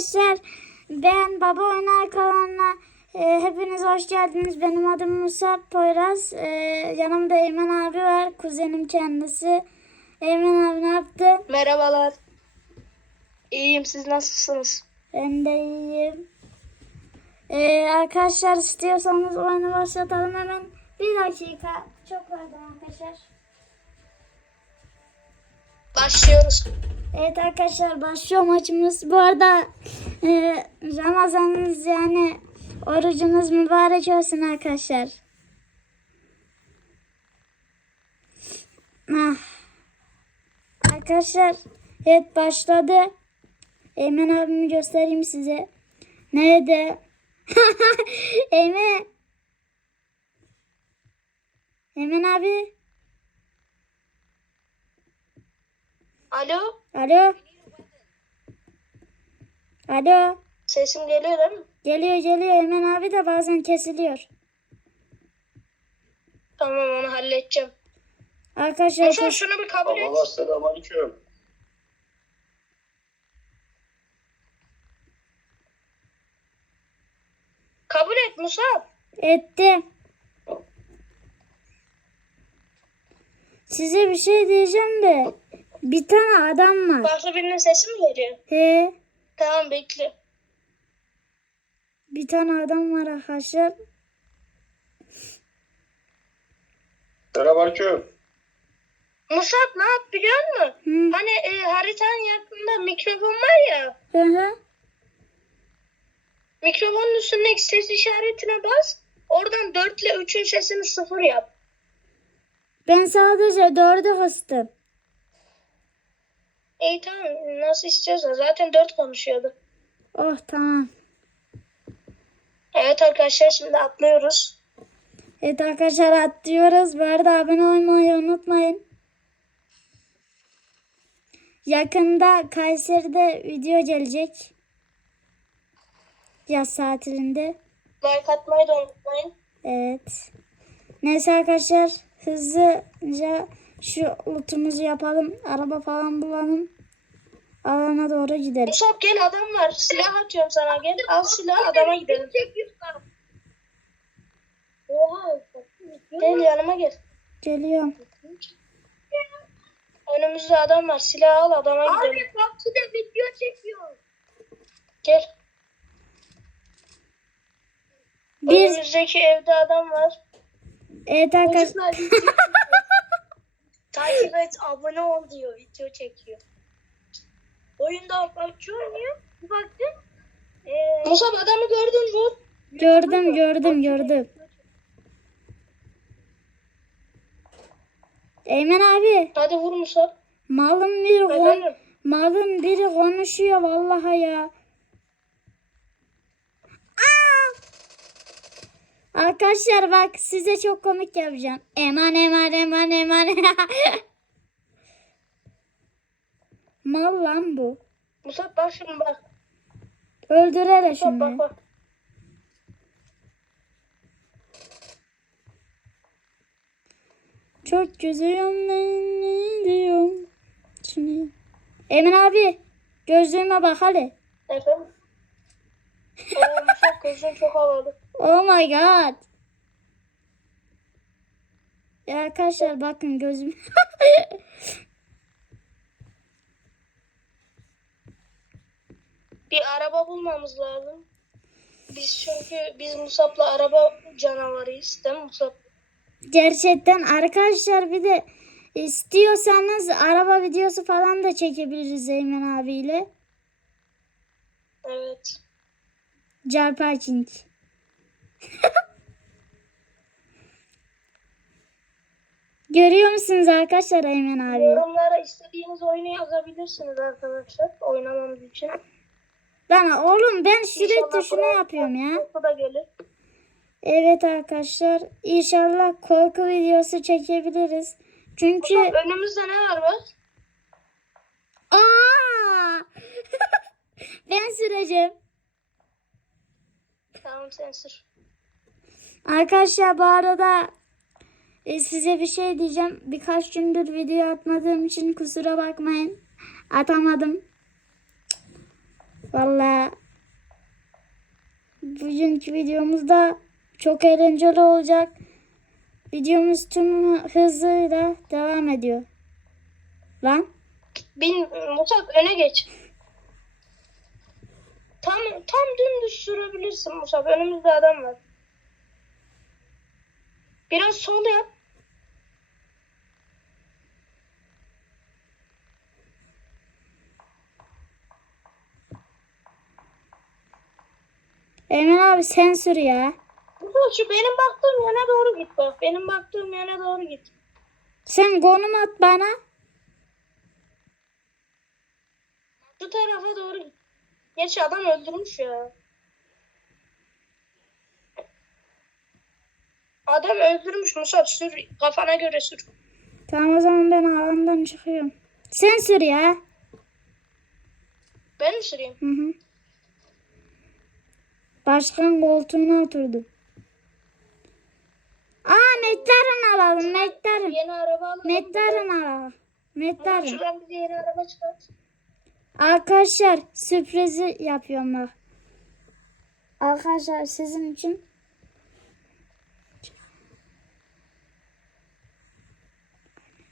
arkadaşlar ben Baba Oynar kanalına e, hepiniz hoş geldiniz. Benim adım Musa Poyraz. E, yanımda Eymen abi var. Kuzenim kendisi. Eymen abi ne yaptı? Merhabalar. İyiyim siz nasılsınız? Ben de iyiyim. E, arkadaşlar istiyorsanız oyunu başlatalım hemen. Bir dakika. Çok pardon arkadaşlar. Başlıyoruz. Evet arkadaşlar başlıyor maçımız. Bu arada e, Ramazanınız yani orucunuz mübarek olsun arkadaşlar. Ah. Arkadaşlar evet başladı. Eymen abimi göstereyim size. Nerede? Eymen. Eymen abi. Alo. Alo. Alo. Sesim geliyor değil mi? Geliyor geliyor Eymen abi de bazen kesiliyor. Tamam onu halledeceğim. Arkadaşlar Musa şunu bir kabul et. Allah selamünaleyküm. Kabul et Musa. etti. Size bir şey diyeceğim de bir tane adam var. Farklı birinin sesi mi geliyor? He, Tamam bekle. bir tane adam var arkadaşlar. Selamünaleyküm. Musa ne yap biliyor musun? Hı. Hani e, haritanın yakında mikrofon var ya. Hı hı. Mikrofonun üstündeki ses işaretine bas. Oradan 4 ile 3'ün sesini sıfır yap. Ben sadece dördü fıstım. İyi tamam nasıl istiyorsan. Zaten 4 konuşuyordu. Oh tamam. Evet arkadaşlar şimdi atlıyoruz. Evet arkadaşlar atlıyoruz. Bu arada abone olmayı unutmayın. Yakında Kayseri'de video gelecek. Yaz tatilinde. Like atmayı da unutmayın. Evet. Neyse arkadaşlar hızlıca şu lootumuzu yapalım. Araba falan bulalım. Alana doğru gidelim. Musab gel adam var. Silah atıyorum sana gel. Al silah adama gidelim. Oha. Gel yanıma gel. Geliyorum. Önümüzde adam var. Silah al adama gidelim. Abi PUBG'de video çekiyor. Gel. Biz Önümüzdeki evde adam var. evet arkadaşlar Takip et, abone ol diyor. Video çekiyor. Oyunda PUBG oynuyor. Bir baktım. Ee... Musab adamı gördün mü? gördüm gördüm gördüm. Eymen abi Hadi vur Musab. malın bir kon Efendim? malın biri konuşuyor vallahi ya. Aa! Arkadaşlar bak size çok komik yapacağım. Eman eman eman eman. Mal lan bu. Musab bak şimdi bak. Öldür hele Musab şunu. bak bak. Çok güzelim ne diyorum. Şimdi. Emin abi gözlüğüme bak hadi. Efendim? Oo Musab gözün çok havalı. Oh my god. Ya arkadaşlar bakın gözüm. Bir araba bulmamız lazım. Biz çünkü biz Musab'la araba canavarıyız değil mi Musab? Gerçekten arkadaşlar bir de istiyorsanız araba videosu falan da çekebiliriz Eymen abiyle. Evet. Car parking. Görüyor musunuz arkadaşlar Eymen abi? Yorumlara istediğiniz oyunu yazabilirsiniz arkadaşlar. Oynamamız için. Lan oğlum ben sürekli Brawl yapıyorum ya. Da gelir. Evet arkadaşlar inşallah korku videosu çekebiliriz. Çünkü Musab önümüzde ne var bak? Aa! ben süreceğim. Tamam sen sür. Arkadaşlar bu arada e, size bir şey diyeceğim. Birkaç gündür video atmadığım için kusura bakmayın. Atamadım. Valla bugünkü videomuzda çok eğlenceli olacak. Videomuz tüm hızıyla devam ediyor. Lan Bin Musab öne geç. Tam tam dümdüz sürebilirsin Musab. Önümüzde adam var. Biraz sol yap. Eymen abi sen sür ya. Şu benim baktığım yöne doğru git bak. Benim baktığım yöne doğru git. Sen konum at bana. Bu tarafa doğru git. Gerçi adam öldürmüş ya. Adam öldürmüş Musab sür kafana göre sür. Tamam o zaman ben alandan çıkıyorum. Sen sür ya. Ben mi süreyim? Hı hı. Başkan koltuğuna oturdum. Aa McLaren alalım McLaren. Yeni araba alalım. McLaren alalım. McLaren. Şuradan bir yeni araba çıkart. Arkadaşlar sürprizi yapıyorum bak. Arkadaşlar sizin için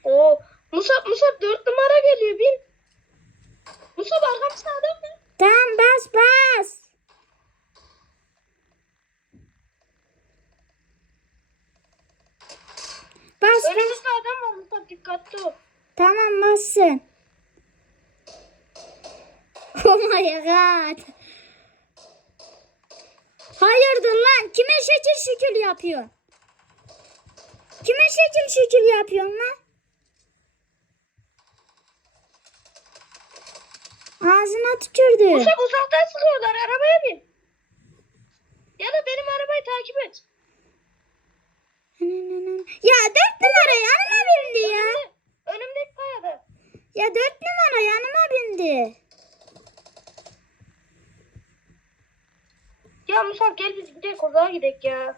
Oo, Musab Musab dört numara geliyor bin. Musab arkamızda adam mı? Tamam bas bas. Bas bas. Önümüzde adam var Musab dikkatli ol. Tamam bas sen. Oh my god. Hayırdır lan? Kime şekil şükür yapıyor? Kime şekil şükür yapıyorsun lan? Ağzına tükürdü. Musab uzaktan sıkıyorlar arabaya bin. Ya da benim arabayı takip et. Ya dört numara yanıma bindi ya. Önümdeki kayada. Ya dört numara yanıma bindi. Ya Musab gel biz gidelim uzağa gidelim ya.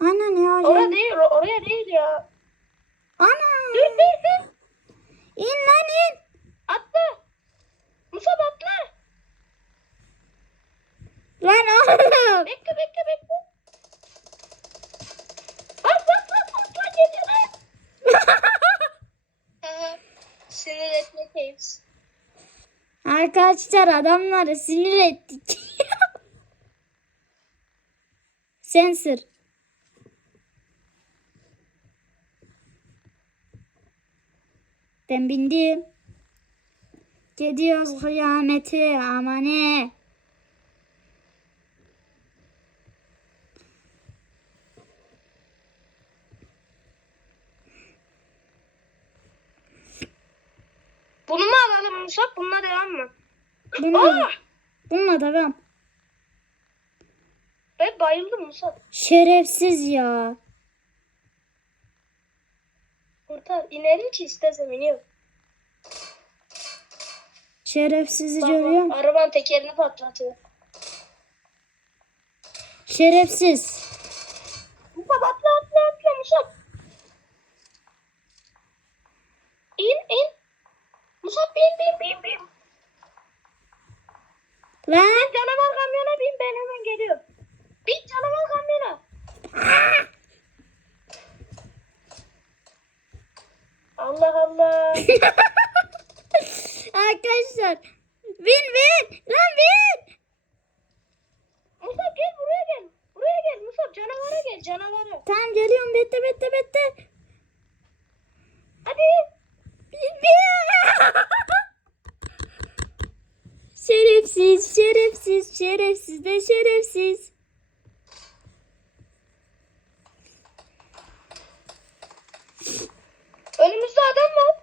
Ana ne Oraya hocam? değil oraya değil ya. Ana. Dur dur dur. İn lan in. Atla. Musab atla. Lan oğlum. Bekle bekle bekle. Bas bas bas bas lan geliyor lan. Sinir etme keyif. Arkadaşlar adamları sinir ettik. Sensör. Ben bindim. Gidiyoruz kıyameti ama ne? Bunu mu alalım Musab? Bununla devam mı? Bununla, Aa! bununla devam. Ben bayıldım Musab. Şerefsiz ya. Kurtar. İnelim ki istesem iniyorum. Şerefsizi Bak, görüyor musun? Arabanın tekerini patlatıyor. Şerefsiz. Musab atla atla atla Musab. İn in. Musab bin bin bin bin. Lan Canavar kamyona bin ben hemen geliyorum. Bin canavar kamyona. Allah Allah. arkadaşlar. Bin bin. Lan bin. Musab gel buraya gel. Buraya gel Musab canavara gel canavara. Tamam geliyorum. Bekle bekle bekle. Hadi. Bin bin. şerefsiz, şerefsiz, şerefsiz de şerefsiz. Önümüzde adam var.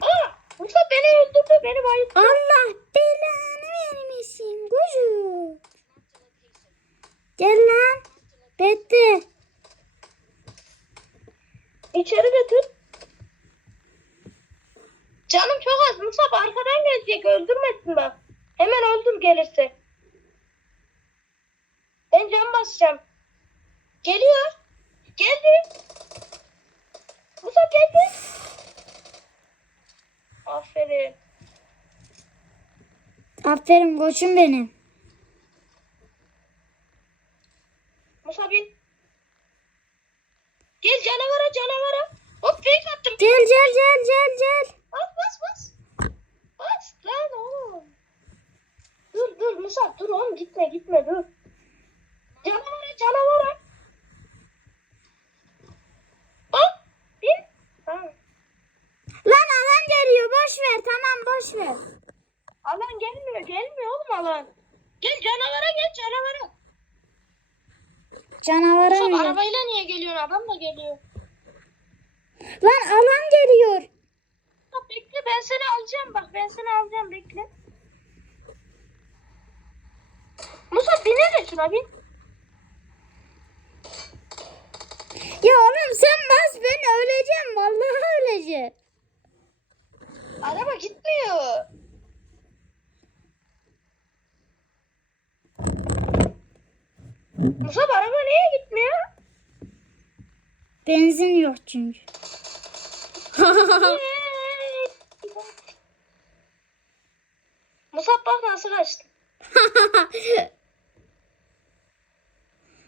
Aa, Musab beni öldürdü beni bayılttı. Allah belanı vermesin kuzu. Gel lan. Bekle. İçeri götür. Canım çok az Musab arkadan gelecek öldürmesin bak. Hemen öldür gelirse. Ben can basacağım. Geliyor. Geldi. Musab geldi. Aferin. Aferin koçum benim. Musa bin. Gel canavara canavara. Hop fake attım. Gel gel gel gel gel. Bas bas bas. Bas lan oğlum. Dur dur Musa dur oğlum gitme gitme dur. Canavara canavara. Hop bin. Tamam. Lan alan geliyor boş ver tamam boş ver. Alan gelmiyor gelmiyor oğlum alan. Gel canavara gel canavara. Canavara Musa mı? arabayla niye geliyorsun adam da geliyor. Lan alan geliyor. Bak bekle ben seni alacağım bak ben seni alacağım bekle. Musa binelim şuna bin. Ya oğlum sen bas ben öleceğim vallahi öleceğim. Araba gitmiyor. Musa araba niye gitmiyor? Benzin yok çünkü. Musa bak nasıl kaçtı.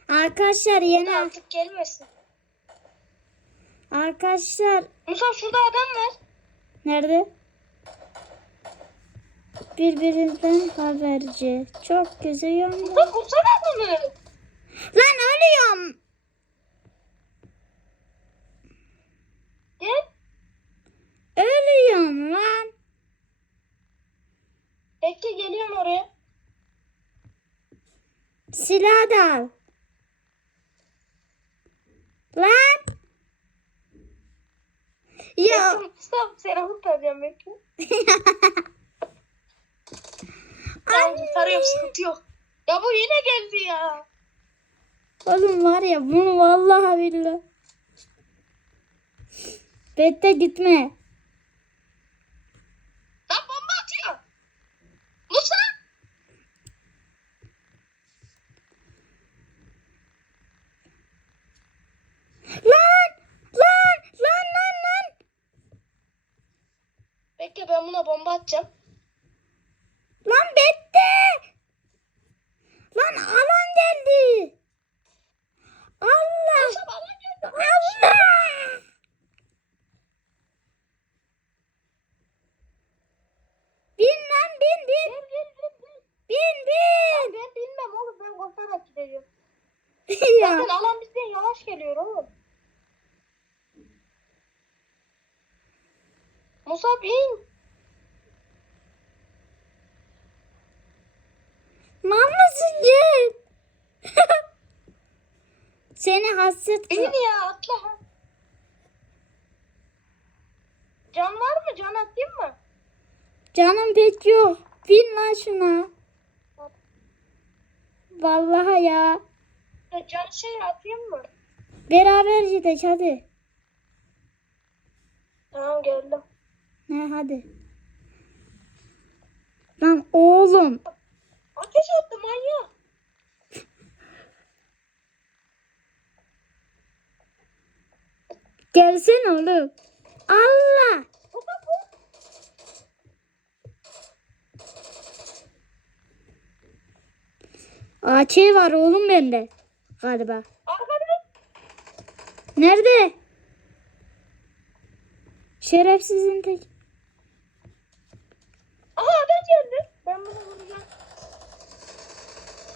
Arkadaşlar yeni Artık gelmesin. arkadaşlar Musa şurada adam var. nerede? Birbirinden haberci. Çok güzel yolda. Musa vursana bunu. Lan ölüyorum. Gel. Ölüyorum lan. Bekle geliyorum oraya. Silah da al. Lan. Ya Musa seni kurtaracağım bekle. Tamam kurtarıyorum sıkıntı yok. Ya bu yine geldi ya. Oğlum var ya bunu vallahi billahi. Bette gitme. Lan bomba atıyor. Musa. Lan! Lan! Lan lan lan! Bekle ben buna bomba atacağım. Lan bette! Lan alan geldi. Allah! Musa bana geldi. Allah! Bin lan bin bin. Gel gel gel. gel. Bin Ya bin. Ben bilmem oğlum ben koşarak gidiyorum. ya. Zaten alan bizden yavaş geliyor oğlum. Musa bin. Mal mısın gel. Hasret Bin ya atla. Can var mı? Can atayım mı? Canım pek yok. Bin lan şuna. Vallahi ya. Ya Can şey atayım mı? Beraber gidelim hadi. Tamam geldim. Ne hadi. Lan oğlum. Ateş attı manyak. Gelsene oğlum. Allah. AK var oğlum bende. Galiba. Nerede? Şerefsizin tek. Aha adam geldi. Ben bunu vuracağım.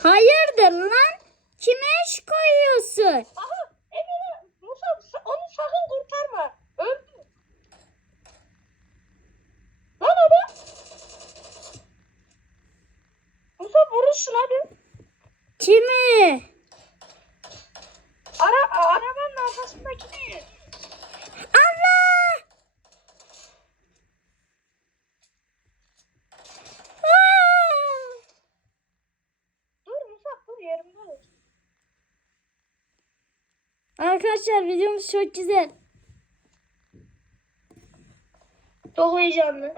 Hayırdır lan? Kime iş koyuyorsun? Aha Emine Musa sa- onu sakın kurtarma. Öldü. Lan adam. Musa vurursun hadi. Kimi? Ara a- arabanın arkasındakini. Allah! Aa! Dur Musa dur yerimde dur. Arkadaşlar videomuz çok güzel. Çok heyecanlı.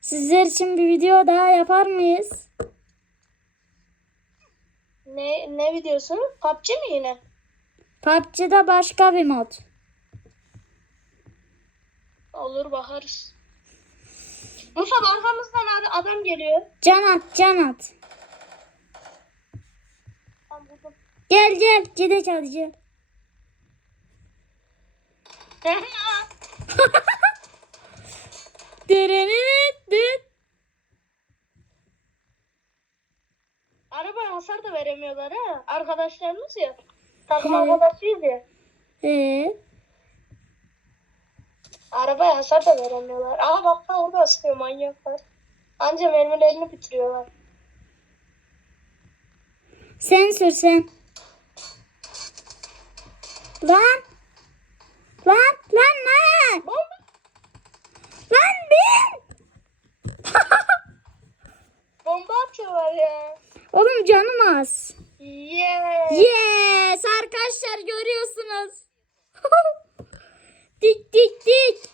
Sizler için bir video daha yapar mıyız? Ne ne videosu? PUBG mi yine? PUBG'de başka bir mod. Olur bakarız. Musa arkamızdan ad- adam geliyor. Can at can at. Gel gel gidek hadi gel. Dırırırırt. Arabaya hasar da veremiyorlar ha. Arkadaşlarımız ya. Takım Evet. arkadaşıyız ya. Ee, Arabaya hasar da veremiyorlar. Aha bak da orada sıkıyor manyaklar. Anca mermilerini bitiriyorlar. sen sür sen. Lan. Lan lan lan. Lan bin. Bomba atıyorlar ya. Oğlum canım az. Yeah. Yes arkadaşlar görüyorsunuz. dik dik dik.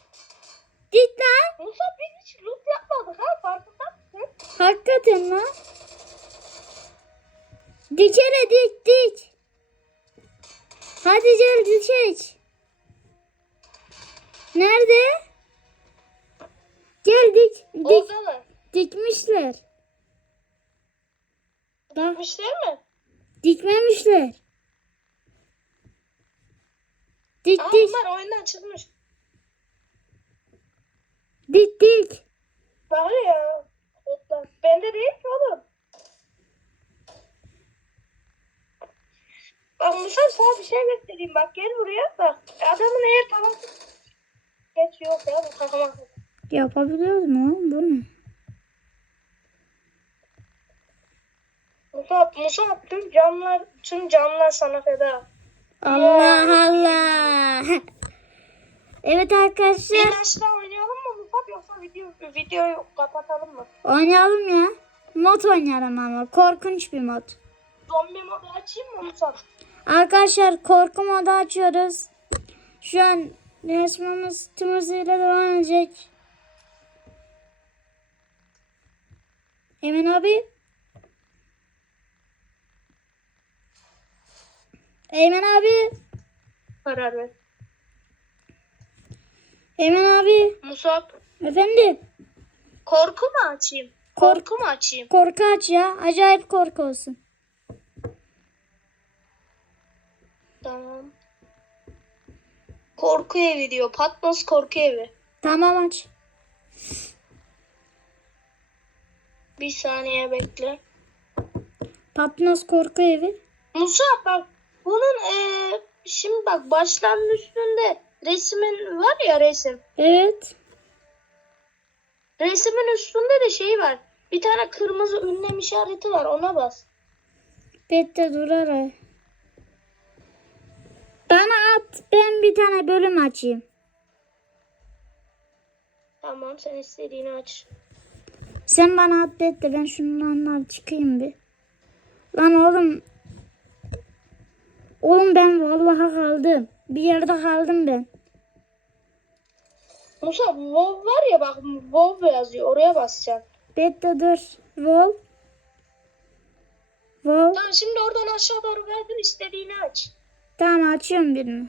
Dik lan. Musa biz hiç loot yapmadık ha farkında mısın? Hakikaten lan. Dikere dik dik. Hadi gel dikek. Nerede? Gel dik. Oradalar. Dikmişler. Bak Gitmişler mi? dikmemişler. Dik Aa dik. bunlar oyundan çıkmış. Dik dik. Bak ya. Otlar. Bende değil ki oğlum. Bak Musa sana bir şey göstereyim. Bak gel buraya. Bak adamın eğer tamam. Geç yok ya bu takıma. Yapabiliyoruz mu? Bu ne? Musa, Musa tüm camlar, tüm camlar sana feda. Allah Allah. Evet arkadaşlar. Bir aşağı oynayalım mı Musa yoksa video, videoyu kapatalım mı? Oynayalım ya. Mod oynayalım ama. Korkunç bir mod. Zombi modu açayım mı Musa? Arkadaşlar korku modu açıyoruz. Şu an yarışmamız tüm hızıyla devam edecek. Emin abi. Eymen abi. Karar ver. Eymen abi. Musa Efendim. korku mu açayım? Kork- Korku mu açayım? Korku aç ya. Acayip korku olsun. Tamam. Korku evi diyor. Patmos korku evi. Tamam aç. Bir saniye bekle. Patnos korku evi. Musa bak bunun eee, şimdi bak başların üstünde resmin var ya resim. Evet. Resmin üstünde de şey var. Bir tane kırmızı ünlem işareti var. Ona bas. Bekle dur ara. Bana. Ben bir tane bölüm açayım. Tamam sen istediğini aç. Sen bana at bekle. Ben şundan çıkayım bir. Lan oğlum. Oğlum ben vallahi kaldım. Bir yerde kaldım ben. Musa WoW var ya bak WoW yazıyor. Oraya basacaksın. Bekle dur. Vol. Vol. Tamam şimdi oradan aşağı doğru verdin istediğini aç. Tamam açıyorum birini.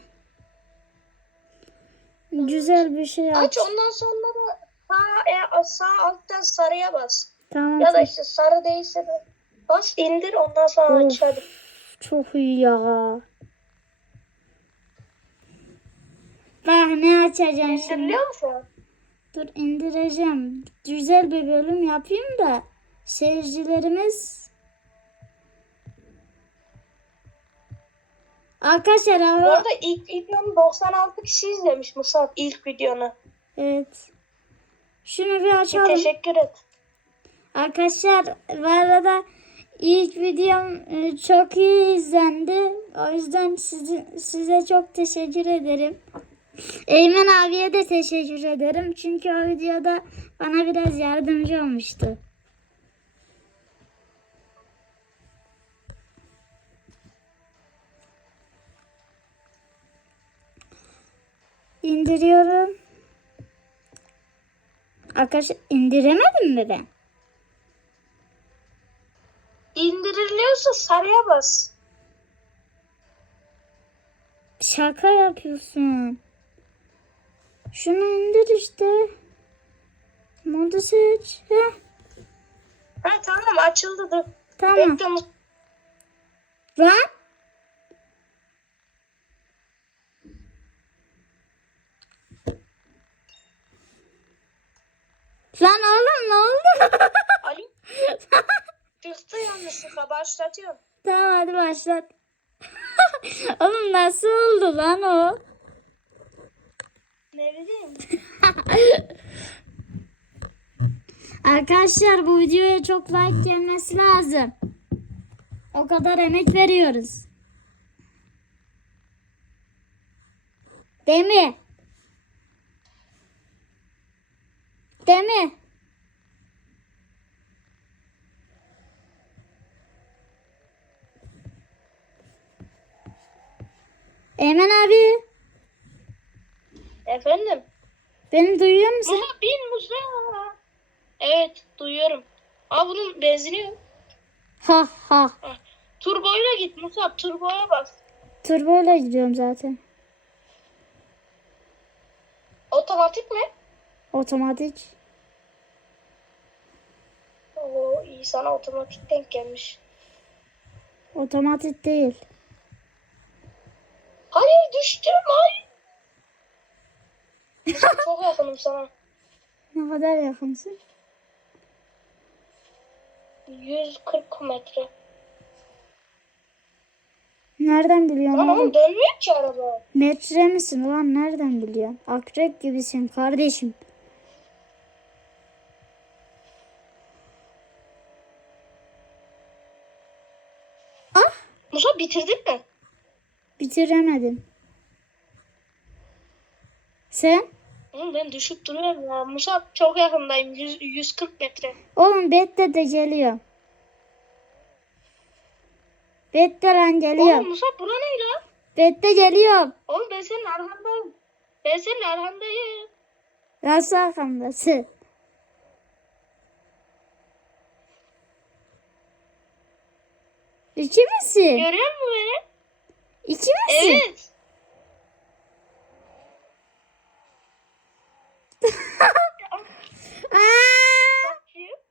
Güzel bir şey aç. Aç ondan sonra da sağ, e, sağ alttan sarıya bas. Tamam. Ya da işte sarı değilse de bas indir ondan sonra Of. aç hadi. Çok iyi ya. Bak ne açacaksın şimdi? İndiriliyor mu şu an? Dur indireceğim. Güzel bir bölüm yapayım da seyircilerimiz Arkadaşlar Bu ara... arada ilk videonu 96 kişi izlemiş Musab ilk videonu. Evet. Şunu bir Bir açalım. teşekkür et. Arkadaşlar bu arada ilk videom e, çok iyi izlendi. O yüzden sizi, size çok teşekkür ederim. Eymen abiye de teşekkür ederim. Çünkü o videoda bana biraz yardımcı olmuştu. İndiriyorum. Arkadaşlar indiremedim mi ben? İndiriliyorsa sarıya bas. Şaka yapıyorsun. Şunu indir işte. Modu seç. Heh, Ha tamam açıldı tamam. Bekle. Lan. Lan oğlum ne oldu? Ali. Çıktı yanlışlıkla başlatıyorum. tamam hadi başlat. oğlum nasıl oldu lan o? Ne bileyim. Arkadaşlar bu videoya çok like gelmesi lazım. O kadar emek veriyoruz. Değil mi? Değil mi? Eymen abi Efendim. beni duyuyor musun? Musa bin Musa. Evet duyuyorum. Aa bunun benzini yok. Ha ha. Ha. Turboyla git Musa. Turboya bas. Turboyla gidiyorum zaten. Otomatik mi? Otomatik. Oo iyi sana otomatik denk gelmiş. Otomatik değil. Hayır düştüm hayır. Çok yakınım sana. Ne kadar yakınsın? 140 metre. Nereden biliyorsun Lan oğlum dönmüyor ki araba. Metre misin ulan nereden biliyorsun? Akrep gibisin kardeşim. Ah Musa bitirdin mi? bitiremedim. Sen? Oğlum ben düşüp duruyorum ya. Musa çok yakındayım. 100, 140 metre. Oğlum Bette de geliyor. Bette lan geliyor. Oğlum Musa bura ne lan? Bette geliyor. Oğlum ben senin arkandayım. Ben senin arkandayım. Nasıl arkamdasın? İki misin? Görüyor musun beni? İki misin? Evet.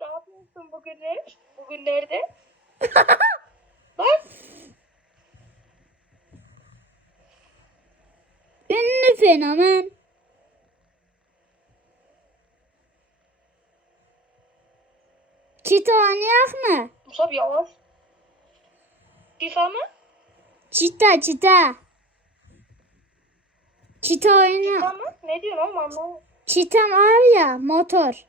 Ne yapıyorsun bugünler? Bugünlerde? Bak. Ünlü fenomen. Çita oynayak mı? Musa bir yavaş. FIFA mı? Çita çita. Çita oyna. FIFA mı? Ne diyorsun oğlum anlamadım. Çita var ya motor.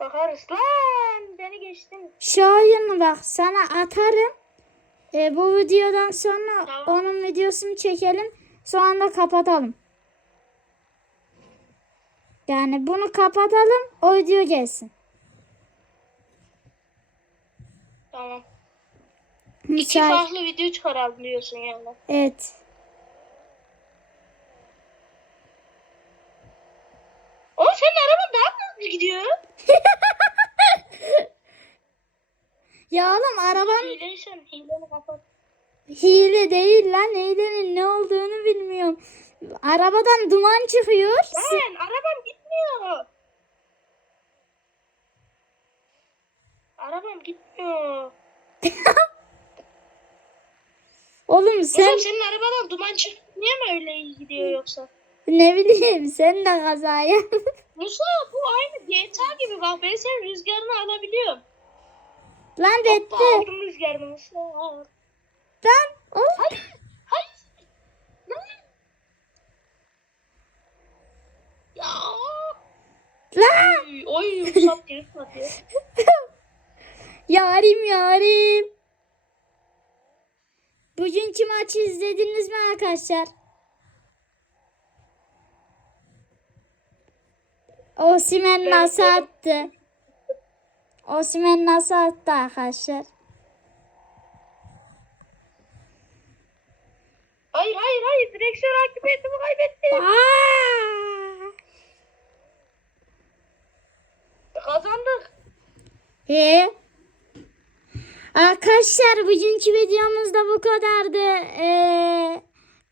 Bakarız lan. Beni geçtin. Şu oyunu bak sana atarım. E, bu videodan sonra Tamam. onun videosunu çekelim. Sonra da kapatalım. Yani bunu kapatalım. O video gelsin. Tamam. İki Müsait. farklı video çıkaralım diyorsun yani. Evet. Oğlum senin araban daha mı hızlı gidiyor? Ya oğlum arabam Hileysen hileni kapat. hile değil lan. Hilenin ne olduğunu bilmiyorum. Arabadan duman çıkıyor. Lan arabam gitmiyor. Arabam gitmiyor. Oğlum sen Oğlum senin arabadan duman çıktı. Niye mi öyle iyi gidiyor yoksa? ne bileyim sen de kaza yap. Musa bu aynı GTA gibi bak ben senin rüzgarını alabiliyorum. Lan Hoppa Bette. aldım rüzgarını Musa. Lan. oğlum. Hayır. Hayır. Lan. Ya. Lan. Oy, Oy Musa atıyor. Yarim yarim. Bugünkü maçı izlediniz mi arkadaşlar? Osimhen nasıl attı? Osimhen nasıl attı arkadaşlar? Hayır hayır hayır direksiyon hakimiyetimi kaybettim. Aa! Kazandık. He. Arkadaşlar bugünkü videomuz da bu kadardı. Ee,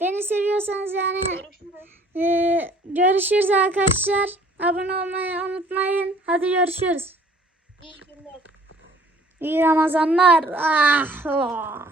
beni seviyorsanız yani Görüşürüz. Ee, görüşürüz arkadaşlar. Abone olmayı unutmayın. Hadi görüşürüz. İyi günler. İyi Ramazanlar. Ah, oh.